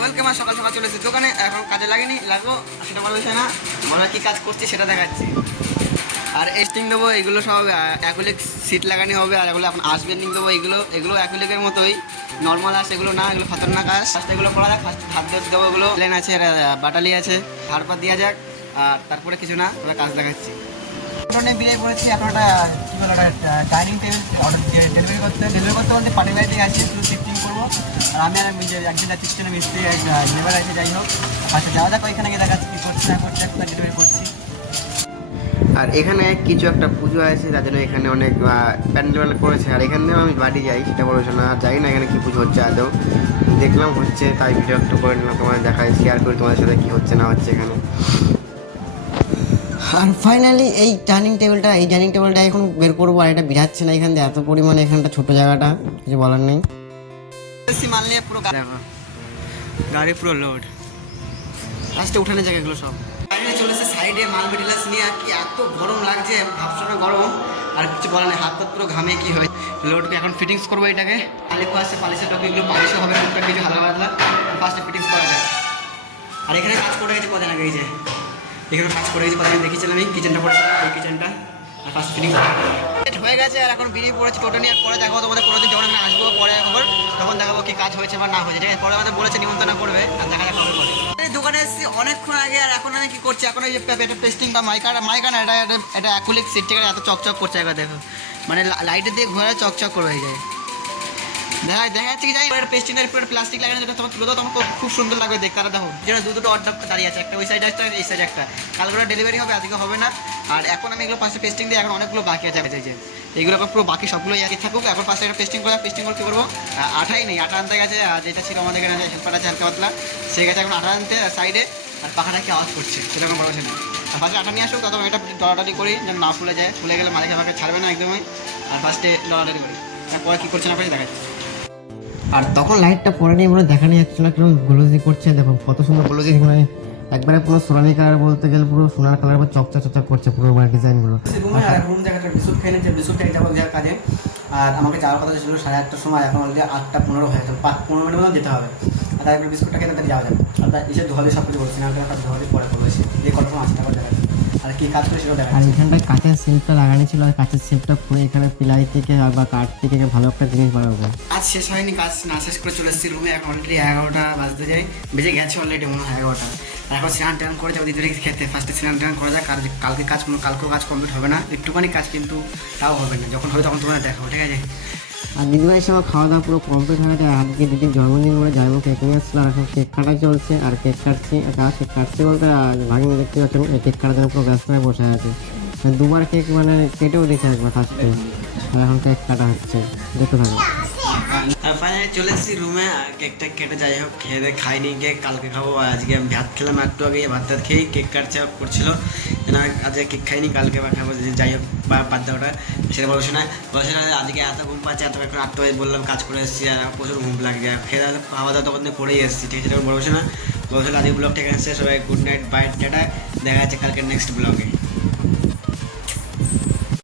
Welcome. সকাল সকাল চলে এসেছি দোকানে, এখন কাজে লাগেনি, লাগবো সেটা বলা হয়েছে না, বলা কী কাজ করছি সেটা দেখাচ্ছি। আর এস্টিং দেবো, এগুলো সব অ্যাকুলিক সিট লাগানি হবে। আর এগুলো এখন আসবেন্ডিং দেবো, এগুলো অ্যাকুলিকের মতোই নর্মাল আস, এগুলো না, এগুলো খতরনাক আস। ফার্স্ট এগুলো করা যাক, ফার্স্ট হাত দেবো, এগুলো প্লেন আছে, বাটালি আছে, হাড় পা দেওয়া যাক। আর তারপরে কিছু না, ওরা কাজ দেখাচ্ছি। বিয়ে করেছি এখন একটা কী বলো, একটা ডাইনিং টেবিল অর্ডার ডেলিভারি করতে বলতে পার্টি বাড়িতে আছে, শুধু শিফটিং করবো। আর আমি আর একদিন চিস্টেনে মিস্ত্রি লেবার আছে, যাই হোক আচ্ছা যাওয়া যাক, ওইখানে গিয়ে দেখাচ্ছি কী করছি না করছি, একটা ডেলিভারি করছি। আর এখানে কিছু একটা পুজো আছে, তার জন্য এখানে অনেক প্যান্ডেল করেছে। আর এখান থেকে আমি বাড়ি যাই, সেটা বলেছে না, যাই না এখানে কী পুজো হচ্ছে আদৌ, দেখলাম হচ্ছে, তাই ভিডিও একটু করে নিলাম, তোমাদের দেখাই, শেয়ার করি তোমাদের সাথে কী হচ্ছে না হচ্ছে এখানে। আর ফাইনালি এই ডাইনিং টেবিলটা এখন বের করবো। আর এটা বিরাচ্ছে না এখান থেকে, এত পরিমাণে এখানটা ছোটো জায়গাটা, কিছু বলার নেই। মাল নিয়ে পুরো গাড়ি পুরো লোড, লাস্টে উঠানে জায়গাগুলো সব বাইরে চলে এসে সাইডে মাল মেটেরিয়ালস নিয়ে। আর কি এত গরম লাগছে, ভাবসানো গরম, আর কিছু বলার নেই, হাত পুরো ঘামে কি হয়। লোডকে এখন ফিটিংস করবো, এটাকে পালিপো আসছে, পালিশের টপি এগুলো পালিশও হবে, কিছু হালকা পাতলা ফার্স্টে ফিটিংস করা যায়। আর এখানে কাজ করে গেছে কদিন আগে, এই যে এখানে কাজ করে গেছি, কদিন দেখেছিলাম এই কিচেনটা পড়েছিলাম, ওই কিচেনটা। আর ফার্স্ট ফিটিংস হয়ে গেছে। আর এখন বেরিয়ে পড়েছে টোটো নিয়ে। পরে দেখাবো তোমাদের, পরে যখন আমি আসবো পরে খবর, তখন দেখাবো কি কাজ হয়েছে বা না হয়েছে, ঠিক আছে। পরে আমাদের বলেছে নিমন্ত্রণ করবে, আর দেখা দেখা হবে পরে। দোকানে এসেছি অনেকক্ষণ আগে, আর এখন আমি কি করছি, এখন এই যে এটা পেস্টিং বা মাইকানা এটা অ্যাকুলিক সিট, ঠিক আছে, এত চকচক করছে, একবার দেখো, মানে লাইটের দিয়ে ঘোরা চকচক করে হয়ে যায়। দেখা যাচ্ছে কি যাই পেস্টিংয়ের উপরে প্লাস্টিক লাগানো, যেটা তোমার তুলে তখন খুব সুন্দর লাগবে দেখতে। তারা দেখো যেটা দুটো অর্ডার দাঁড়িয়ে আছে, একটা ওই সাইডে একটা, এই সাইডে একটা, কালকে ডেলিভারি হবে, আজকে হবে না। আর এখন আমি এগুলো পাশে পেস্টিং দিই, এখন অনেকগুলো বাকি আছে, যে এইগুলো এখন পুরো বাকি সবগুলো একই থাকুক। এখন পাশে একটা পেস্টিং করে কী করবো, আঠাই নেই, আটা আনতে গেছে, আর যেটা ছিল আমাদের এখানে হেল্পার আছে হালকা পাতলা, সে গেছে এখন আটা আনতে সাইডে। আর পাখাটা কি আওয়াজ করছে সেটা এখন বড় ছিল, আর পাশে আটা নিয়ে আসুক, তখন এটা ডলাডালি করি যেন না ফুলে যায়, ফুলে গেলে মালিক আমাকে ছাড়বে না একদমই। আর ফার্স্টে ডলাডালি করি, তারপরে কী করছে না পারি দেখাচ্ছি। আর তখন লাইটটা পরে নিয়ে মনে দেখানো যাচ্ছে না, কিরকম গ্লোজি করছে, দেখো কত সুন্দর গ্লোজি, মানে একবারে পুরো সোনালি কালার, বলতে গেলে পুরো সোনার কালার বা চকচক করছে পুরো ডিজাইনগুলো। রুম জায়গাটা বিস্কুট খেয়ে নিচ্ছে, বিস্কুট খেয়ে যাবো কাজে। আর আমাকে যাওয়ার কথা ছিল 8:30টার সময়, এখন অলরেডি 8:15 হয়ে গেছে, 15 মিনিটের মতো যেতে হবে। আর তারপরে বিস্কুটটা খেতে তাদের যাওয়া যাবে। আর তার এসে ধোয়ালি সব কিছু করছি না, ধোয়ালি পরে করবো, এসে দিয়ে কত সময় আসতে পারে দেখা যাচ্ছে। আর কি কাজ করে সেটাও দেখা। আর এখানটায় কাঠের শিল্পটা লাগানো ছিল, আর কাঠের শিল্পটা খুলে এখানে পিলাই থেকে বা কাঠ থেকে ভালো একটা জিনিস বানাবো। কাজ শেষ হয়নি, কাজ না শেষ করে চলে এসেছি রুমে, এখন অলরেডি 11টা বাজতে যাই, বেজে গেছে অলরেডি মনে হয় 11টা। আর এখন স্নান টান করে যাবো দিদি খেতে, ফার্স্টে স্নান টান করা যাক। আর কালকেও কাজ কমপ্লিট হবে না, একটুখানি কাজ, কিন্তু তাও হবে না, যখন হবে তখন তোমার দেখাবো, ঠিক আছে। আর দিদিভাইয়ের সময় খাওয়া দাওয়া পুরো কমপ্লিট হয়ে গেছে। আজকে দিদির জন্মদিন বলে যাইবো কেক নিয়ে আসছিলো, আর এখন কেক কাটা চলছে, আর কেক কাটছি। কেক কাটছি বলতে ভাগিনি দেখতে পাচ্ছেন, এই কেক কাটার জন্য পুরো ব্যস্ত হয়ে বসে আছে। দুবার কেক মানে কেটেও দিয়েছে একবার ফার্স্টে, আর এখন কেক কাটা হচ্ছে, দেখতে থাকো। আর ফাইনালি চলে এসেছি রুমে, কেকটা কেটে যাই হোক, খেয়ে খাইনি কেক, কালকে খাবো। আজকে আমি ভাত খেলাম একটু আগে, ভাত খেয়েই কেক কাটছে করছিল, আজকে কেক খাইনি, কালকে বা খাবো, যাই হোক বাদ দাও ওটা, সেটা বলছে না। আজকে এত ঘুম পাচ্ছে, এত এখন 8টা বাজে বললাম কাজ করে এসেছি, আর প্রচুর ঘুম লাগছে, খেয়ে খাওয়া দাওয়া তখন করেই এসেছি, ঠিক আছে, সেটা বলছে না। বলছিল আজকে ব্লগটা এখানে শেষ, সবাই গুড নাইট, বাই, টাটা, দেখা যাচ্ছে কালকে নেক্সট ব্লগে।